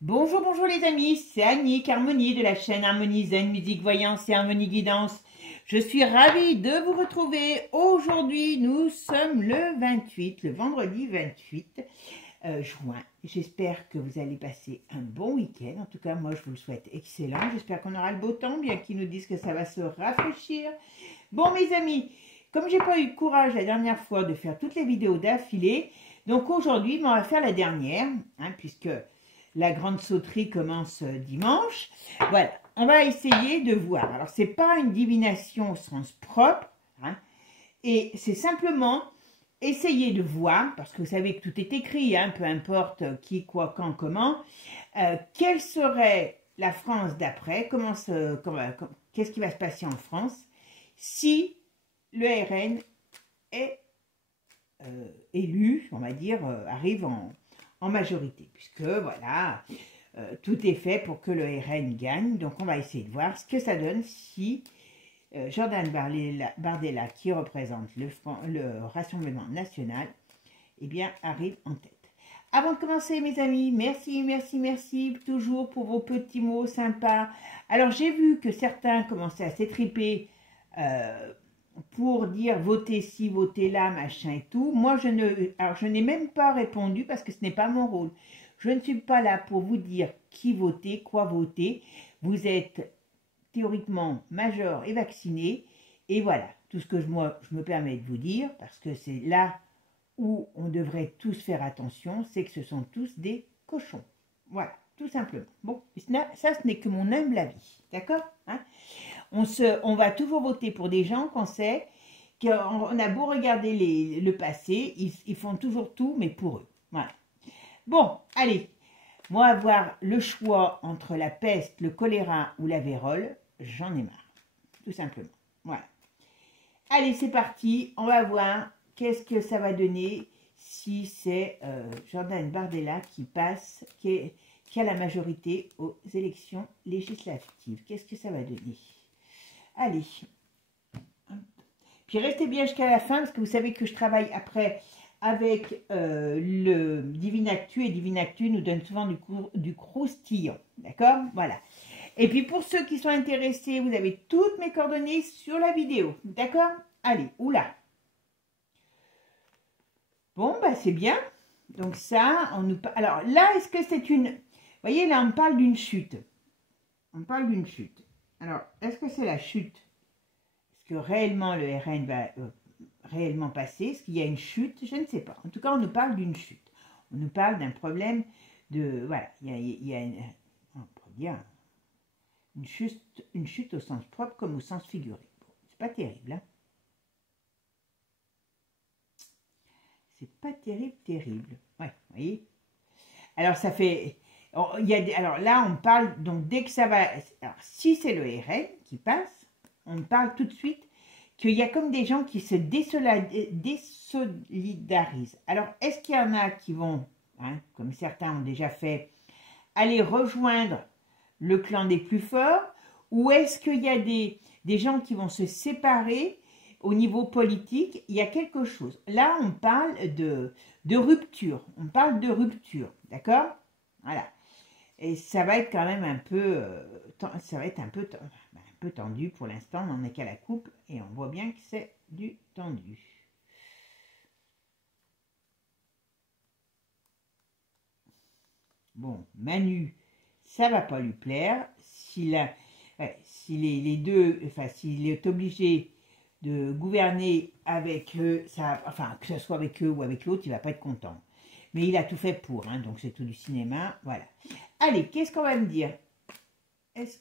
Bonjour, bonjour les amis, c'est Annick Harmonie de la chaîne Harmonie Zen, Musique Voyance et Harmonie Guidance. Je suis ravie de vous retrouver. Aujourd'hui, nous sommes le 28, le vendredi 28 juin. J'espère que vous allez passer un bon week-end. En tout cas, moi, je vous le souhaite excellent. J'espère qu'on aura le beau temps, bien qu'ils nous disent que ça va se rafraîchir. Bon, mes amis, comme j'ai pas eu le courage la dernière fois de faire toutes les vidéos d'affilée, donc aujourd'hui, on va faire la dernière, puisque la grande sauterie commence dimanche. Voilà, on va essayer de voir. Alors, c'est pas une divination au sens propre, et c'est simplement essayer de voir, parce que vous savez que tout est écrit, peu importe qui, quoi, quand, comment, quelle serait la France d'après, qu'est-ce qui va se passer en France si le RN est élu, on va dire, arrive en majorité, puisque voilà, tout est fait pour que le RN gagne. Donc on va essayer de voir ce que ça donne si Jordan Bardella, qui représente le Rassemblement National, arrive en tête. Avant de commencer, mes amis, merci toujours pour vos petits mots sympas. Alors j'ai vu que certains commençaient à s'étriper pour dire votez ci, votez là, machin et tout. Moi, je n'ai même pas répondu parce que ce n'est pas mon rôle. Je ne suis pas là pour vous dire qui voter, quoi voter. Vous êtes théoriquement majeur et vacciné. Et voilà, tout ce que moi, je me permets de vous dire, parce que c'est là où on devrait tous faire attention, c'est que ce sont tous des cochons. Voilà, tout simplement. Bon, ça, ce n'est que mon humble avis. D'accord, on va toujours voter pour des gens qu'on sait qu'on a beau regarder le passé, ils font toujours tout, mais pour eux. Voilà. Bon, allez, moi avoir le choix entre la peste, le choléra ou la vérole, j'en ai marre, tout simplement. Voilà. Allez, c'est parti, on va voir qu'est-ce que ça va donner si c'est Jordan Bardella qui passe, qui a la majorité aux élections législatives. Qu'est-ce que ça va donner? Allez. Puis restez bien jusqu'à la fin, parce que vous savez que je travaille après avec le Divinactu, et Divinactu nous donne souvent du croustillant. D'accord? Voilà. Et puis pour ceux qui sont intéressés, vous avez toutes mes coordonnées sur la vidéo. D'accord? Allez, oula. Bon, bah c'est bien. Donc ça, alors là, est-ce que c'est une... Vous voyez, là, on parle d'une chute. On parle d'une chute. Alors, est-ce que c'est la chute? Est-ce que réellement le RN va réellement passer? Est-ce qu'il y a une chute? Je ne sais pas. En tout cas, on nous parle d'une chute. On nous parle d'un problème de... Voilà, il y a on pourrait dire une chute au sens propre comme au sens figuré. Bon, c'est pas terrible, C'est pas terrible. Ouais, vous voyez. Alors, ça fait... alors là, on parle, donc dès que ça va... Alors, si c'est le RN qui passe, on parle tout de suite qu'il y a comme des gens qui se désolidarisent. Alors, est-ce qu'il y en a qui vont, comme certains ont déjà fait, aller rejoindre le clan des plus forts, ou est-ce qu'il y a des gens qui vont se séparer au niveau politique? Il y a quelque chose. Là, on parle de rupture. On parle de rupture, d'accord? Voilà. Et ça va être quand même un peu... ça va être un peu tendu pour l'instant. On n'en est qu'à la coupe et on voit bien que c'est du tendu. Bon, Manu, ça va pas lui plaire. S'il les deux... Enfin, s'il est obligé de gouverner avec eux, que ce soit avec eux ou avec l'autre, il va pas être content. Mais il a tout fait pour, donc c'est tout du cinéma, voilà. Allez, qu'est-ce qu'on va me dire? Qu'est-ce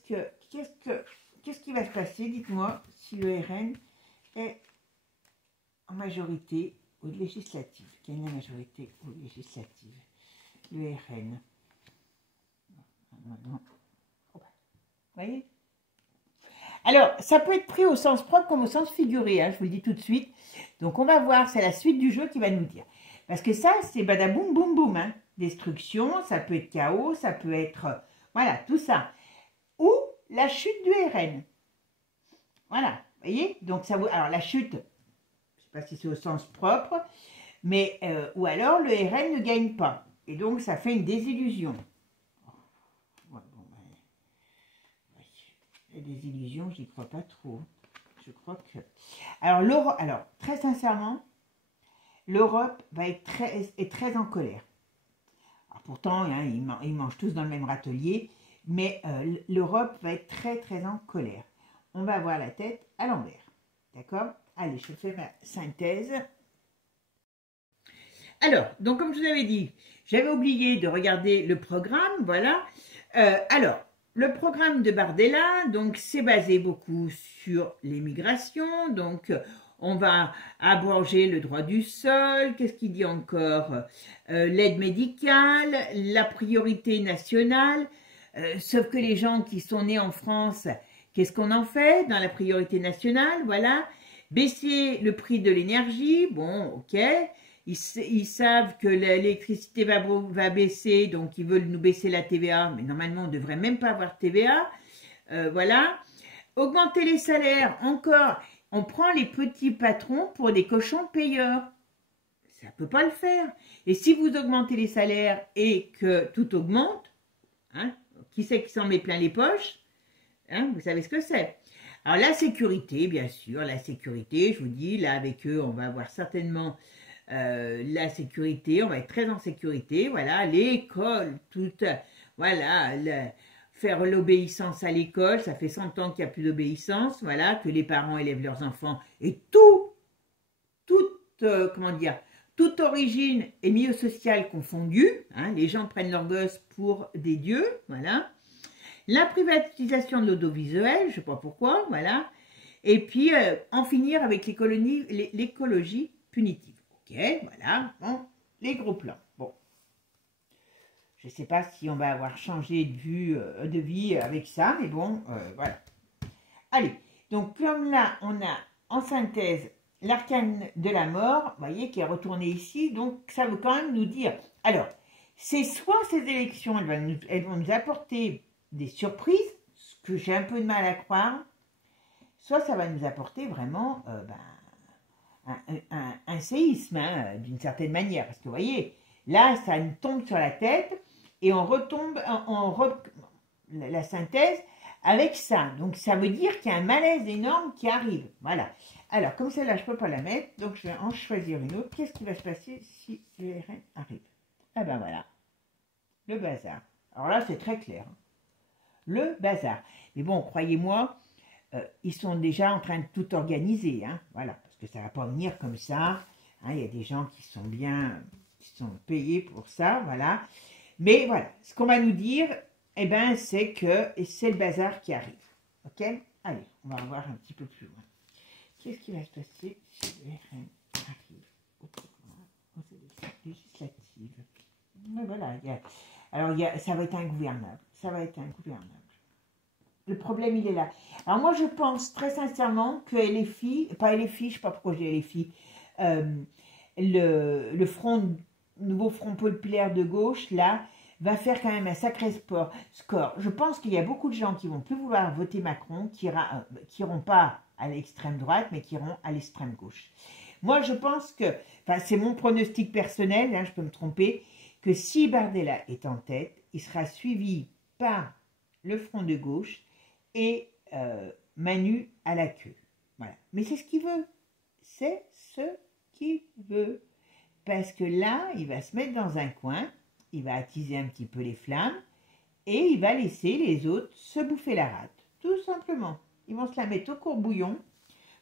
qui va se passer? Dites-moi si le RN est en majorité aux législatives. Quelle est la majorité aux législatives? Le RN. Non. Vous voyez? Alors, ça peut être pris au sens propre comme au sens figuré, je vous le dis tout de suite. Donc, on va voir, c'est la suite du jeu qui va nous dire. Parce que ça, c'est badaboum, boum, boum. Destruction, ça peut être chaos, ça peut être... voilà, tout ça. Ou la chute du RN. Voilà, vous voyez? Donc, ça vous... Alors, la chute, je ne sais pas si c'est au sens propre, mais... ou alors, le RN ne gagne pas. Et donc, ça fait une désillusion. C'est des illusions, j'y crois pas trop. Je crois que... Alors, très sincèrement, l'Europe va être très en colère. Alors, pourtant, hein, ils mangent tous dans le même râtelier, mais l'Europe va être très en colère. On va avoir la tête à l'envers. D'accord? Allez, je fais ma synthèse. Alors, donc comme je vous avais dit, j'avais oublié de regarder le programme, voilà. Alors, le programme de Bardella, donc c'est basé beaucoup sur l'immigration, donc on va abroger le droit du sol, qu'est-ce qu'il dit encore, l'aide médicale, la priorité nationale, sauf que les gens qui sont nés en France, qu'est-ce qu'on en fait dans la priorité nationale, voilà. Baisser le prix de l'énergie, bon, ok. Ils savent que l'électricité va baisser, donc ils veulent nous baisser la TVA, mais normalement on ne devrait même pas avoir TVA. Voilà. Augmenter les salaires, encore, on prend les petits patrons pour des cochons payeurs. Ça ne peut pas le faire. Et si vous augmentez les salaires et que tout augmente, hein, qui c'est qui s'en met plein les poches, hein, vous savez ce que c'est. Alors la sécurité, bien sûr, la sécurité, je vous dis, là avec eux, on va avoir certainement... la sécurité, on va être très en sécurité, voilà, l'école, toute, voilà, faire l'obéissance à l'école, ça fait 100 ans qu'il n'y a plus d'obéissance, voilà, que les parents élèvent leurs enfants, et comment dire, toute origine et milieu social confondu, hein, les gens prennent leurs gosses pour des dieux, voilà, la privatisation de l'audiovisuel, je ne sais pas pourquoi, voilà, et puis en finir avec l'écologie punitive. Ok, voilà, bon, les gros plans. Bon, je ne sais pas si on va avoir changé de vie avec ça, mais bon, voilà. Allez, donc comme là, on a en synthèse l'arcane de la mort, vous voyez, qui est retourné ici, donc ça veut quand même nous dire... Alors, c'est soit ces élections, elles vont nous apporter des surprises, ce que j'ai un peu de mal à croire, soit ça va nous apporter vraiment... un séisme, hein, d'une certaine manière. Parce que vous voyez, là, ça nous tombe sur la tête et on retombe, la synthèse avec ça. Donc, ça veut dire qu'il y a un malaise énorme qui arrive. Voilà. Alors, comme celle-là, je ne peux pas la mettre, donc je vais en choisir une autre. Qu'est-ce qui va se passer si le RN arrive? Ah ben voilà, le bazar. Alors là, c'est très clair. Hein. Le bazar. Mais bon, croyez-moi, ils sont déjà en train de tout organiser. Hein, voilà. Que ça ne va pas venir comme ça. Hein, il y a des gens qui sont payés pour ça, voilà. Mais voilà, ce qu'on va nous dire, eh ben, c'est que c'est le bazar qui arrive. Ok? Allez, on va voir un petit peu plus loin. Qu'est-ce qui va se passer si le RN arrive aux élections législatives? Mais voilà, ça va être ingouvernable. Ça va être ingouvernable. Le problème, il est là. Alors moi, je pense très sincèrement que LFI, pas LFI, je ne sais pas pourquoi je dis LFI, le nouveau front populaire de gauche, là, va faire quand même un sacré score. Je pense qu'il y a beaucoup de gens qui vont plus vouloir voter Macron, qui iront pas à l'extrême droite, mais qui iront à l'extrême gauche. Moi, je pense que, enfin, c'est mon pronostic personnel, hein, je peux me tromper, que si Bardella est en tête, il sera suivi par le front de gauche, et Manu à la queue. Voilà. Mais c'est ce qu'il veut. C'est ce qu'il veut. Parce que là, il va se mettre dans un coin, il va attiser un petit peu les flammes, et il va laisser les autres se bouffer la rate. Tout simplement. Ils vont se la mettre au courbouillon,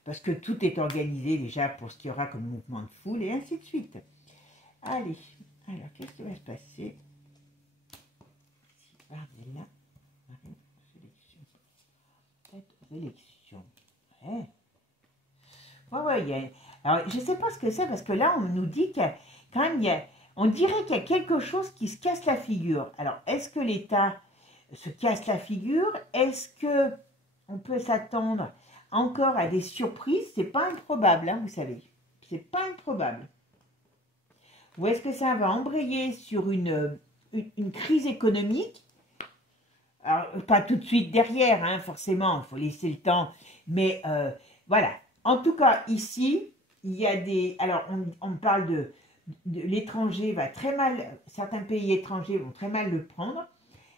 parce que tout est organisé déjà pour ce qu'il y aura comme mouvement de foule, et ainsi de suite. Allez. Alors, qu'est-ce qui va se passer si Bardella arrive aux élections? Élections. Ouais. Alors, je ne sais pas ce que c'est, parce que là, on nous dit qu'il y a, quand même, on dirait qu'il y a quelque chose qui se casse la figure. Alors, est-ce que l'État se casse la figure? Est-ce que on peut s'attendre encore à des surprises? C'est pas improbable, hein, vous savez. C'est pas improbable. Ou est-ce que ça va embrayer sur une crise économique? Alors, pas tout de suite derrière, hein, forcément, il faut laisser le temps. Mais voilà. En tout cas, ici, il y a des... Alors, on parle de l'étranger va très mal... Certains pays étrangers vont très mal le prendre.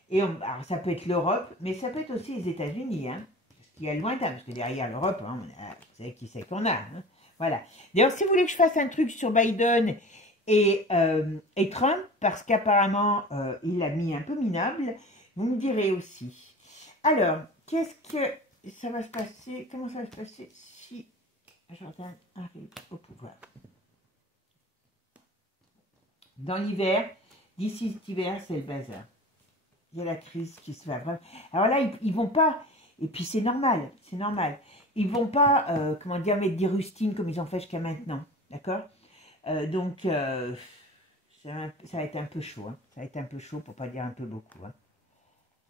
Et alors, ça peut être l'Europe, mais ça peut être aussi les États-Unis. Hein. qui est lointain, parce que derrière l'Europe, hein, vous savez qui c'est qu'on a. Hein. Voilà. D'ailleurs, si vous voulez que je fasse un truc sur Biden et Trump, parce qu'apparemment, il l'a mis un peu minable, vous me direz aussi. Alors, qu'est-ce que ça va se passer? Comment ça va se passer si Jordan arrive au pouvoir? Dans l'hiver, d'ici cet hiver, c'est le bazar. Il y a la crise qui se fait. Alors là, ils vont pas, et puis c'est normal, ils vont pas, comment dire, mettre des rustines comme ils ont fait jusqu'à maintenant, d'accord? Donc, ça va être un peu chaud, hein. Ça va être un peu chaud, pour pas dire un peu beaucoup, hein.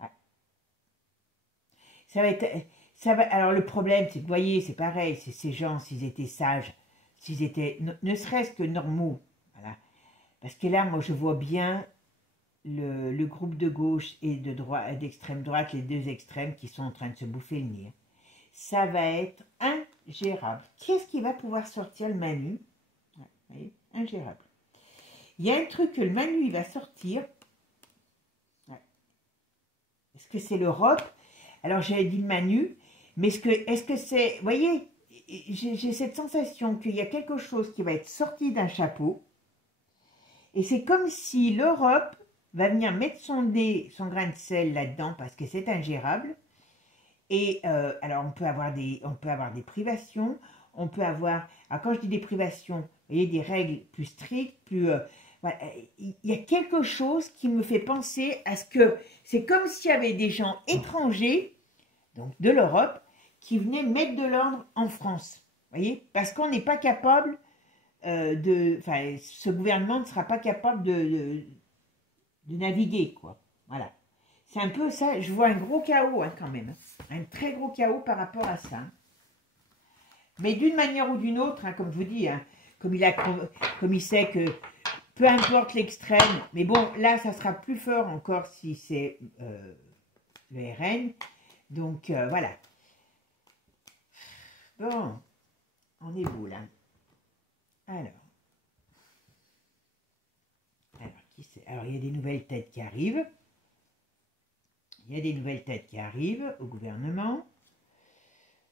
Ouais. Alors le problème, c'est que, vous voyez, c'est pareil, c'est ces gens, s'ils étaient sages, s'ils étaient, ne serait-ce que normaux, voilà. Parce que là, moi, je vois bien le groupe de gauche et d'extrême droite, les deux extrêmes qui sont en train de se bouffer le nez. Ça va être ingérable. Qu'est-ce qui va pouvoir sortir le Manu? Ouais, vous voyez, ingérable. Il y a un truc que le Manu, il va sortir. Ouais. Est-ce que c'est l'Europe? Alors, j'avais dit le Manu, mais est-ce que c'est... Vous voyez, j'ai cette sensation qu'il y a quelque chose qui va être sorti d'un chapeau. Et c'est comme si l'Europe va venir mettre son grain de sel là-dedans parce que c'est ingérable. Et alors, on peut avoir des privations, on peut avoir... Alors, quand je dis des privations, vous voyez, des règles plus strictes, plus... voilà, il y a quelque chose qui me fait penser à ce que... C'est comme s'il y avait des gens étrangers, donc de l'Europe, qui venaient mettre de l'ordre en France. Vous voyez? Parce qu'on n'est pas capable enfin, ce gouvernement ne sera pas capable de naviguer, quoi. Voilà. C'est un peu ça, je vois un gros chaos, hein, quand même. Un très gros chaos par rapport à ça. Mais d'une manière ou d'une autre, hein, comme je vous dis, hein, comme il sait que peu importe l'extrême, mais bon, là, ça sera plus fort encore si c'est le RN. Donc, voilà. Bon, on est beau, là. Alors, qui c'est? Alors, il y a des nouvelles têtes qui arrivent. Il y a des nouvelles têtes qui arrivent au gouvernement.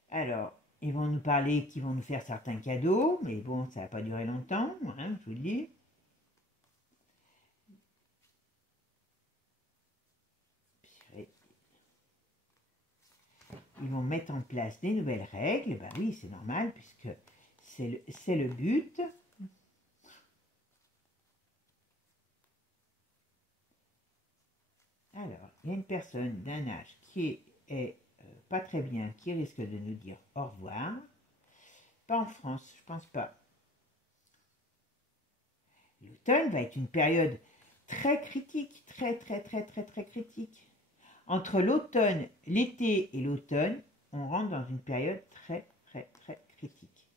Alors, ils vont nous parler qu'ils vont nous faire certains cadeaux, mais bon, ça va pas durer longtemps, hein, je vous le dis. Ils vont mettre en place des nouvelles règles. Ben oui, c'est normal, puisque c'est le but. Alors, il y a une personne d'un âge qui est pas très bien, qui risque de nous dire au revoir. Pas en France, je pense pas. L'automne va être une période très critique, très critique. Entre l'automne, l'été et l'automne, on rentre dans une période très critique.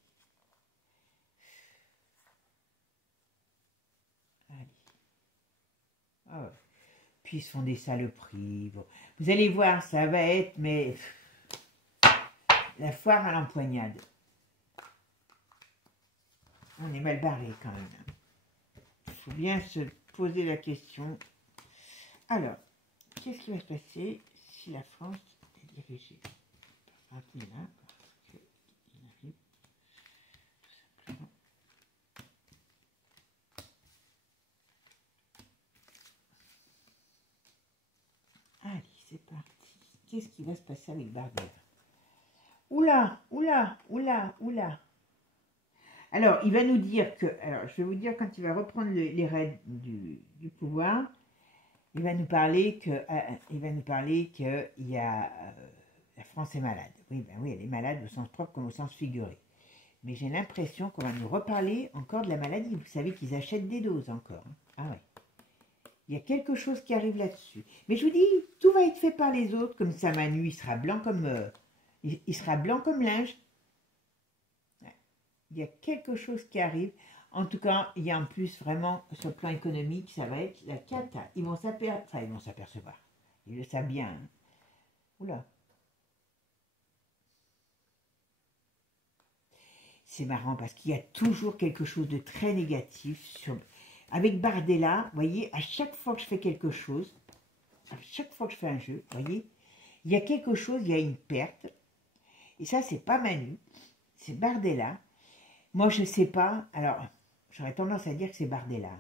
Allez. Oh. Puis ils se font des saloperies. Bon. Vous allez voir, ça va être, mais la foire à l'empoignade. On est mal barré quand même. Il faut bien se poser la question. Alors, qu'est-ce qui va se passer si la France est dirigée par Attila, parce qu'il arrive tout simplement. Allez, c'est parti. Qu'est-ce qui va se passer avec Bardella? Oula. Alors, il va nous dire que... Alors, je vais vous dire, quand il va reprendre les rênes du pouvoir, il va nous parler que il y a... la France est malade. Oui, ben oui, elle est malade au sens propre comme au sens figuré. Mais j'ai l'impression qu'on va nous reparler encore de la maladie. Vous savez qu'ils achètent des doses encore. Hein. Ah ouais. Il y a quelque chose qui arrive là-dessus. Mais je vous dis, tout va être fait par les autres. Comme ça, Manu, il sera blanc comme... il sera blanc comme linge. Il y a quelque chose qui arrive. En tout cas, il y a en plus vraiment, sur le plan économique, ça va être la cata. Ils vont s'apercevoir. Ils le savent bien. Hein. Oula. C'est marrant parce qu'il y a toujours quelque chose de très négatif. Avec Bardella, vous voyez, à chaque fois que je fais quelque chose, à chaque fois que je fais un jeu, vous voyez, il y a quelque chose, il y a une perte. Et ça, c'est pas Manu, c'est Bardella. Moi, je sais pas. Alors, j'aurais tendance à dire que c'est Bardella.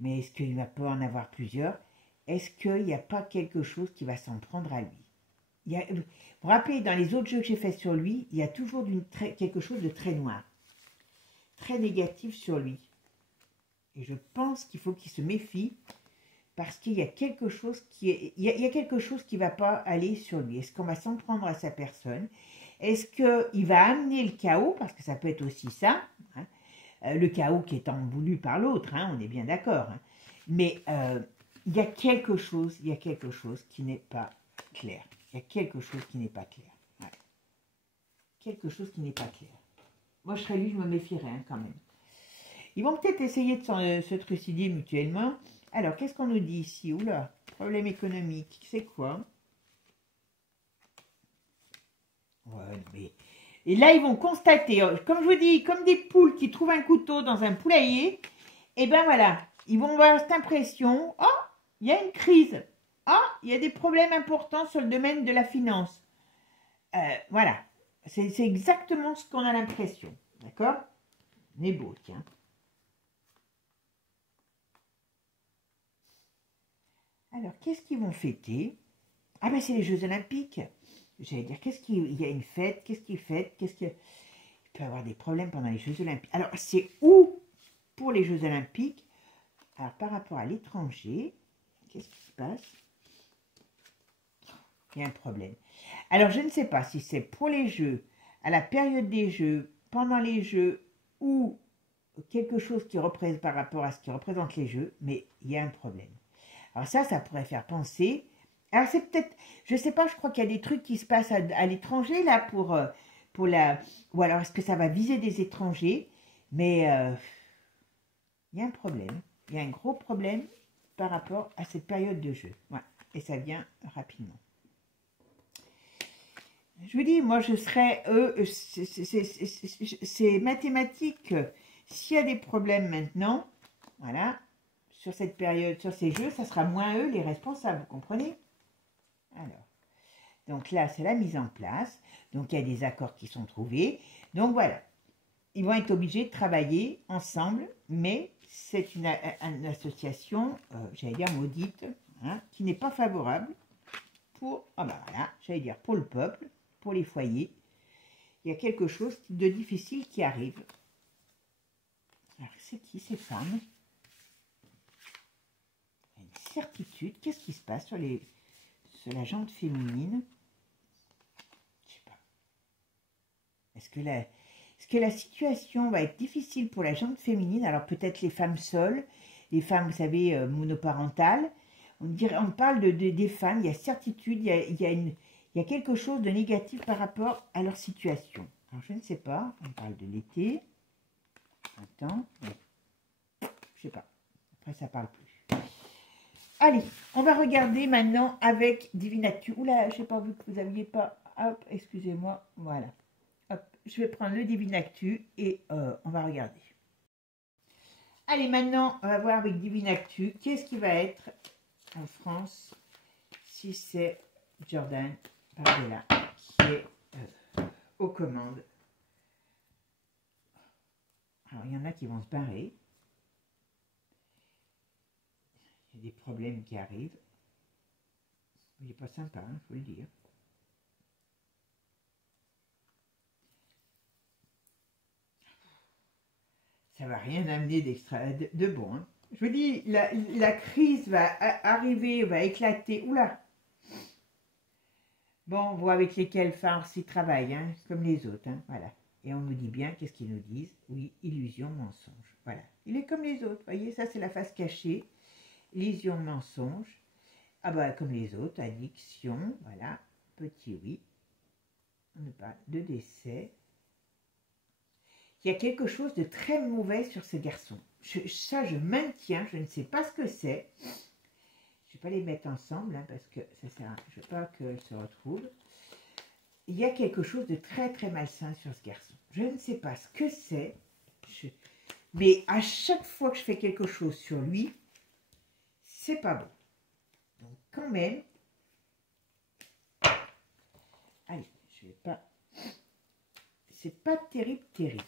Mais est-ce qu'il va pas en avoir plusieurs? Est-ce qu'il n'y a pas quelque chose qui va s'en prendre à lui? Vous vous rappelez, dans les autres jeux que j'ai fait sur lui, il y a toujours quelque chose de très noir, très négatif sur lui. Et je pense qu'il faut qu'il se méfie parce qu'il y a quelque chose il y a quelque chose qui ne va pas aller sur lui. Est-ce qu'on va s'en prendre à sa personne? Est-ce qu'il va amener le chaos? Parce que ça peut être aussi ça. Hein, le chaos qui étant voulu par l'autre, hein, on est bien d'accord. Hein. Mais il y a quelque chose qui n'est pas clair. Il y a quelque chose qui n'est pas clair. Ouais. Quelque chose qui n'est pas clair. Moi, je serais lui, je me méfierais hein, quand même. Ils vont peut-être essayer de se trucider mutuellement. Alors, qu'est-ce qu'on nous dit ici? Oula, problème économique, c'est quoi? Ouais, mais... Et là, ils vont constater, comme je vous dis, comme des poules qui trouvent un couteau dans un poulailler, et ben voilà, ils vont avoir cette impression, oh, il y a une crise, oh, il y a des problèmes importants sur le domaine de la finance. Voilà, c'est exactement ce qu'on a l'impression, d'accord? On est beau, tiens. Alors, qu'est-ce qu'ils vont fêter? Ah ben, c'est les Jeux Olympiques. J'allais dire, il y a une fête, qu'est-ce qu'ils fêtent? Il peut y avoir des problèmes pendant les Jeux Olympiques. Alors, c'est où pour les Jeux Olympiques? Alors, par rapport à l'étranger, qu'est-ce qui se passe? Il y a un problème. Alors, je ne sais pas si c'est pour les Jeux, à la période des Jeux, pendant les Jeux, ou quelque chose qui représente par rapport à ce qui représente les Jeux, mais il y a un problème. Alors ça pourrait faire penser... Alors c'est peut-être... Je ne sais pas, je crois qu'il y a des trucs qui se passent à l'étranger, là, pour la... Ou alors est-ce que ça va viser des étrangers? Mais il y a un problème. Il y a un gros problème par rapport à cette période de jeu. Ouais. Et ça vient rapidement. Je vous dis, moi je serais... c'est mathématique. S'il y a des problèmes maintenant, voilà, sur cette période, sur ces jeux, ça sera moins eux les responsables, vous comprenez? Alors, donc là, c'est la mise en place. Donc, il y a des accords qui sont trouvés. Donc, voilà. Ils vont être obligés de travailler ensemble, mais c'est une association, j'allais dire maudite, hein, qui n'est pas favorable pour, voilà, j'allais dire pour le peuple, pour les foyers. Il y a quelque chose de difficile qui arrive. Alors, c'est qui ces femmes? Il y a une certitude. Qu'est-ce qui se passe sur la jante féminine? Je sais pas. Est-ce que la situation va être difficile pour la jante féminine? Alors peut-être les femmes seules, les femmes, vous savez, monoparentales. On parle des femmes, il y a certitude, il y a quelque chose de négatif par rapport à leur situation. Alors je ne sais pas, on parle de l'été. Attends, je sais pas. Après ça parle plus. Allez, on va regarder maintenant avec Divinactu. Oula, je n'ai pas vu que vous n'aviez pas... Hop, excusez-moi, voilà. Hop, je vais prendre le Divinactu et on va regarder. Allez, maintenant, on va voir avec Divinactu. Qu'est-ce qui va être en France si c'est Jordan Bardella qui est aux commandes? Alors, il y en a qui vont se barrer. Il y a des problèmes qui arrivent. Il n'est pas sympa, il faut le dire. Ça ne va rien amener de bon. Hein. Je vous dis, la crise va arriver, va éclater. Oula! Bon, on voit avec lesquels Farce y travaille, hein, comme les autres. Hein, voilà. Et on nous dit bien, qu'est-ce qu'ils nous disent? Oui, illusion, mensonge. Voilà. Il est comme les autres. Vous voyez, ça c'est la face cachée. Illusion, mensonge. Ah bah comme les autres, addiction, voilà, petit oui. On ne parle de décès. Il y a quelque chose de très mauvais sur ce garçon. Ça, je maintiens, je ne sais pas ce que c'est. Je ne vais pas les mettre ensemble, hein, parce que ça sert à... je ne veux pas qu'elles se retrouvent. Il y a quelque chose de très très malsain sur ce garçon. Je ne sais pas ce que c'est. Mais à chaque fois que je fais quelque chose sur lui, c'est pas bon. Donc quand même, allez, je vais pas c'est pas terrible, terrible.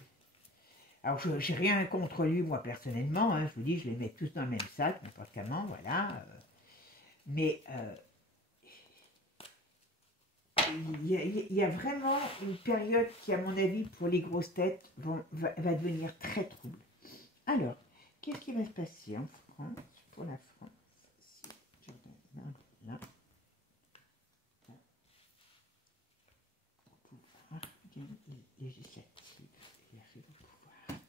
Alors, je n'ai rien contre lui, moi, personnellement. Hein, je vous dis, je les mets tous dans le même sac, n'importe comment, voilà. Mais il y a vraiment une période qui, à mon avis, pour les grosses têtes, va devenir très trouble. Alors, qu'est-ce qui va se passer en France, pour la France? Là, pouvoir législative, et arrive au pouvoir.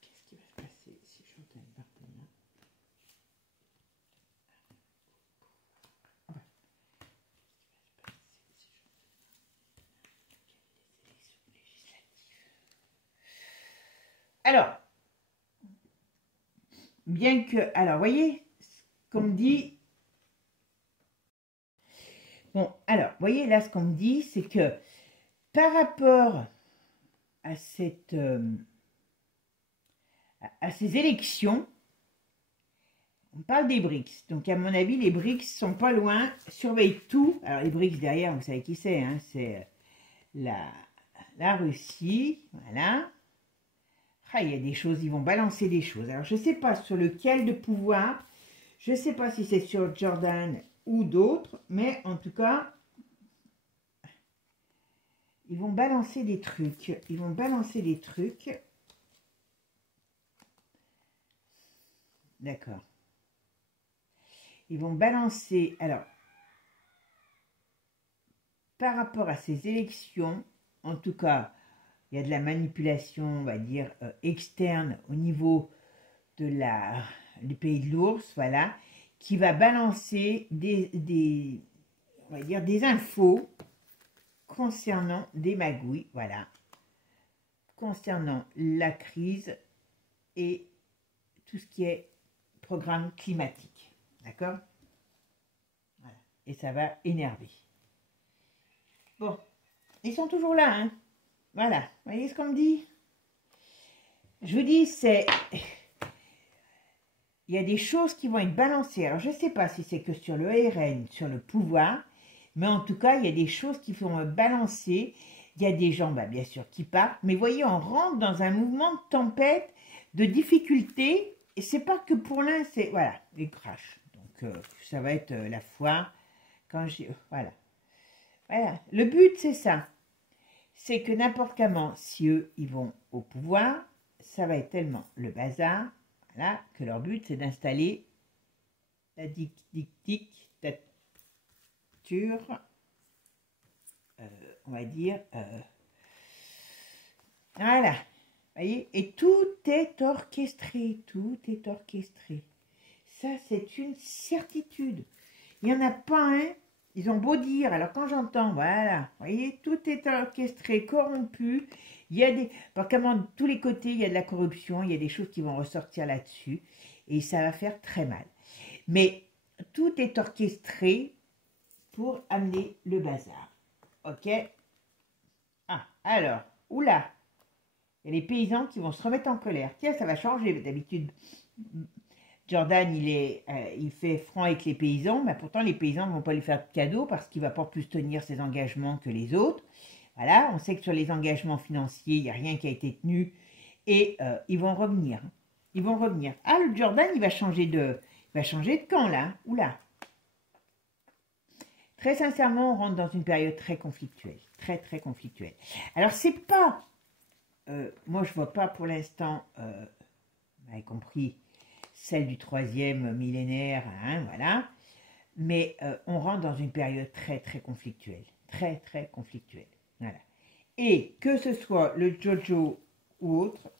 Qu'est-ce qui va se passer si Jordan Bardella alors, bien que, alors, voyez, ce qu'on me dit, bon, alors, voyez, là, ce qu'on me dit, c'est que par rapport à cette, à ces élections, on parle des BRICS. Donc, à mon avis, les BRICS sont pas loin, surveillent tout. Alors, les BRICS, derrière, vous savez qui c'est, hein, c'est la Russie, voilà. Ah, il y a des choses, ils vont balancer des choses. Alors, je ne sais pas sur lequel de pouvoir, je ne sais pas si c'est sur Jordan ou d'autres, mais en tout cas, ils vont balancer des trucs. Ils vont balancer des trucs. D'accord. Ils vont balancer, alors, par rapport à ces élections, en tout cas, il y a de la manipulation, on va dire, externe au niveau de du pays de l'ours, voilà, qui va balancer on va dire, des infos concernant des magouilles, voilà, concernant la crise et tout ce qui est programme climatique, d'accord? Voilà. Et ça va énerver. Bon, ils sont toujours là, hein? Voilà, vous voyez ce qu'on me dit? Je vous dis, il y a des choses qui vont être balancées. Alors, je ne sais pas si c'est que sur le RN, sur le pouvoir, mais en tout cas, il y a des choses qui vont balancer. Il y a des gens, bah, bien sûr, qui partent. Mais voyez, on rentre dans un mouvement de tempête, de difficulté. Et c'est pas que pour l'un, c'est, voilà, les crashs. Donc, ça va être la foire. Quand voilà. Voilà. Le but, c'est ça. C'est que n'importe comment, si eux, ils vont au pouvoir, ça va être tellement le bazar, voilà, que leur but, c'est d'installer la dictature, on va dire, voilà, voyez, et tout est orchestré, tout est orchestré. Ça, c'est une certitude. Il n'y en a pas un. Ils ont beau dire, alors quand j'entends, voilà, vous voyez, tout est orchestré, corrompu, il y a par comment, de tous les côtés, il y a de la corruption, il y a des choses qui vont ressortir là-dessus, et ça va faire très mal. Mais tout est orchestré pour amener le bazar. Ok? Ah, alors, oula, il y a les paysans qui vont se remettre en colère. Tiens, ça va changer, d'habitude. Jordan, il fait franc avec les paysans, mais pourtant les paysans ne vont pas lui faire de cadeaux parce qu'il ne va pas plus tenir ses engagements que les autres. Voilà, on sait que sur les engagements financiers, il n'y a rien qui a été tenu et ils vont revenir. Ils vont revenir. Ah, le Jordan, il va changer de camp là. Oula. Très sincèrement, on rentre dans une période très conflictuelle. Très, très conflictuelle. Alors, c'est pas... moi, je ne vois pas pour l'instant, vous avez compris, celle du 3e millénaire, hein, voilà. Mais on rentre dans une période très, très conflictuelle. Très, très conflictuelle. Voilà. Et que ce soit le Jojo ou autre,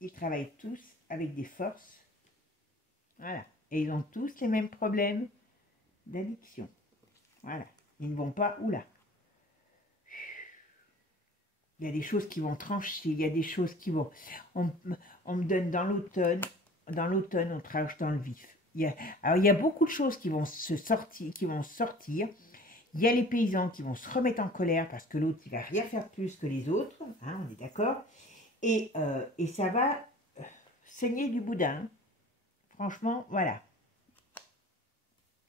ils travaillent tous avec des forces. Voilà. Et ils ont tous les mêmes problèmes d'addiction. Voilà. Ils ne vont pas, oula. Il y a des choses qui vont trancher, il y a des choses qui vont... On me donne dans l'automne, on tranche dans le vif. Alors, il y a beaucoup de choses qui vont sortir. Il y a les paysans qui vont se remettre en colère parce que l'autre, il ne va rien faire plus que les autres. Hein, on est d'accord. Et ça va saigner du boudin. Franchement, voilà.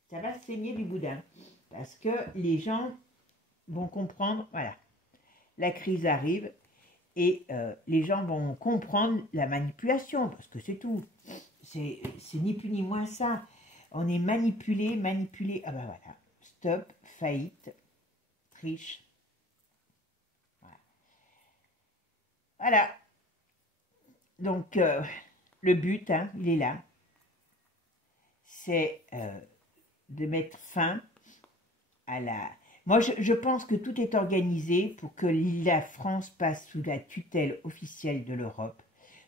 Ça va saigner du boudin. Parce que les gens vont comprendre, voilà. la crise arrive et les gens vont comprendre la manipulation, parce que c'est tout. C'est ni plus ni moins ça. On est manipulé. Ah ben voilà. Stop, faillite, triche. Voilà. Donc, le but, hein, il est là. C'est de mettre fin à la... Moi, je pense que tout est organisé pour que la France passe sous la tutelle officielle de l'Europe.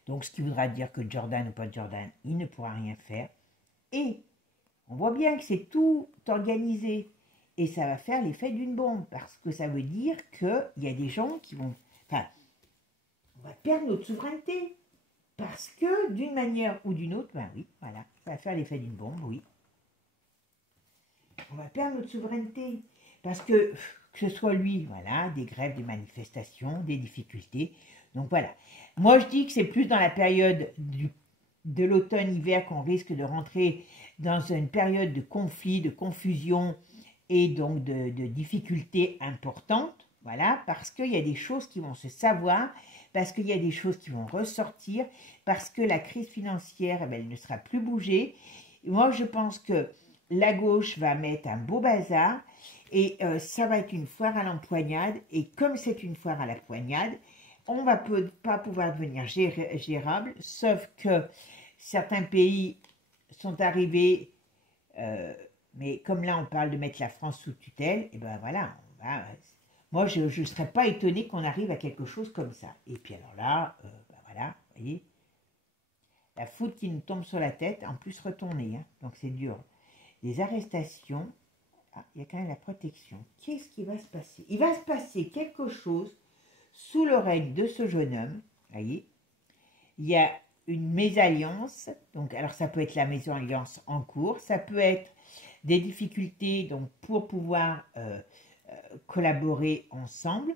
Donc, ce qui voudra dire que Jordan ou pas Jordan, il ne pourra rien faire. Et on voit bien que c'est tout organisé. Et ça va faire l'effet d'une bombe. Parce que ça veut dire qu'il y a des gens qui vont... Enfin, on va perdre notre souveraineté. Parce que d'une manière ou d'une autre, ben oui, voilà, ça va faire l'effet d'une bombe, oui. On va perdre notre souveraineté. Parce que ce soit lui, voilà, des grèves, des manifestations, des difficultés. Donc voilà. Moi, je dis que c'est plus dans la période de l'automne-hiver qu'on risque de rentrer dans une période de conflit, de confusion et donc de difficultés importantes. Voilà, parce qu'il y a des choses qui vont se savoir, parce qu'il y a des choses qui vont ressortir, parce que la crise financière, eh bien, elle ne sera plus bougée. Et moi, je pense que la gauche va mettre un beau bazar. Et ça va être une foire à l'empoignade. Et comme c'est une foire à la poignade, on ne va pas pouvoir devenir gérable. Sauf que certains pays sont arrivés, mais comme là on parle de mettre la France sous tutelle, et ben voilà. Moi je ne serais pas étonnée qu'on arrive à quelque chose comme ça. Et puis alors là, ben voilà, vous voyez, la foudre qui nous tombe sur la tête, en plus retournée, hein, donc c'est dur. Les arrestations. Ah, il y a quand même la protection. Qu'est-ce qui va se passer? Il va se passer quelque chose sous le règne de ce jeune homme. Voyez, il y a une mésalliance. Donc, alors ça peut être la mésalliance en cours, ça peut être des difficultés donc pour pouvoir collaborer ensemble.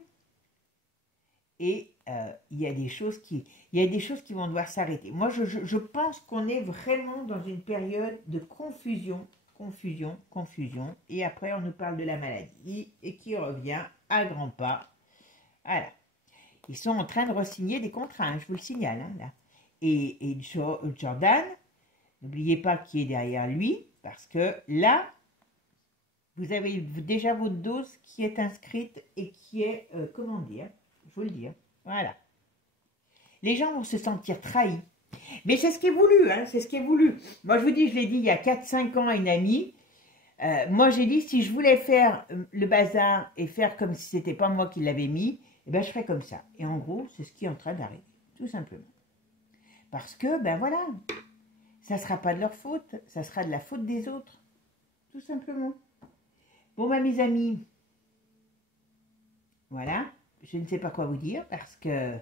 Et il y a des choses qui vont devoir s'arrêter. Moi, je pense qu'on est vraiment dans une période de confusion. Et après on nous parle de la maladie et qui revient à grands pas. Voilà. Ils sont en train de re-signer des contrats, hein, je vous le signale. Hein, là. Et Jordan, n'oubliez pas qui est derrière lui, parce que là, vous avez déjà votre dose qui est inscrite et qui est, comment dire, je vous le dis, hein, voilà. Les gens vont se sentir trahis. Mais c'est ce qui est voulu, hein, c'est ce qui est voulu. Moi, je vous dis, je l'ai dit il y a 4-5 ans à une amie. Moi, j'ai dit, si je voulais faire le bazar et faire comme si c'était pas moi qui l'avais mis, eh ben, je ferais comme ça. Et en gros, c'est ce qui est en train d'arriver, tout simplement. Parce que, ben voilà, ça ne sera pas de leur faute, ça sera de la faute des autres, tout simplement. Bon, ben, mes amis, voilà, je ne sais pas quoi vous dire, parce que...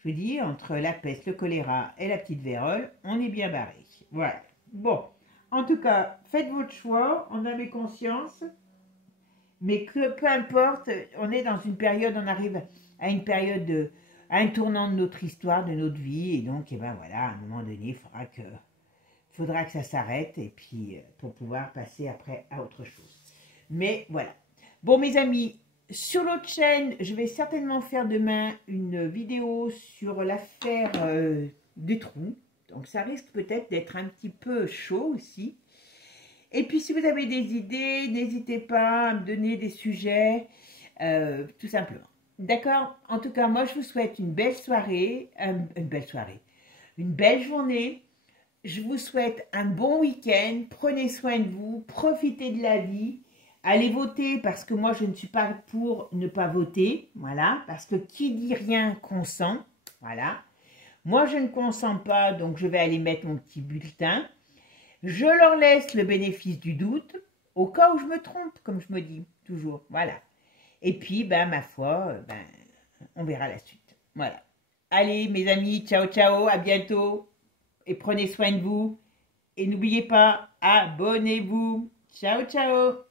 Je vous dis, entre la peste, le choléra et la petite vérole, on est bien barré. Voilà. Bon, en tout cas, faites votre choix, en avez conscience. Mais que peu importe, on est dans une période, on arrive à une période, à un tournant de notre histoire, de notre vie. Et donc, eh ben voilà, à un moment donné, il faudra que ça s'arrête. Et puis, pour pouvoir passer après à autre chose. Mais voilà. Bon, mes amis, sur l'autre chaîne, je vais certainement faire demain une vidéo sur l'affaire des trous. Donc, ça risque peut-être d'être un petit peu chaud aussi. Et puis, si vous avez des idées, n'hésitez pas à me donner des sujets, tout simplement. D'accord? En tout cas, moi, je vous souhaite une belle soirée, une belle journée. Je vous souhaite un bon week-end. Prenez soin de vous, profitez de la vie. Allez voter parce que moi, je ne suis pas pour ne pas voter. Voilà, parce que qui dit rien consent. Voilà. Moi, je ne consens pas, donc je vais aller mettre mon petit bulletin. Je leur laisse le bénéfice du doute, au cas où je me trompe, comme je me dis toujours. Voilà. Et puis, ben, ma foi, ben, on verra la suite. Voilà. Allez, mes amis, ciao, ciao, à bientôt. Et prenez soin de vous. Et n'oubliez pas, abonnez-vous. Ciao, ciao.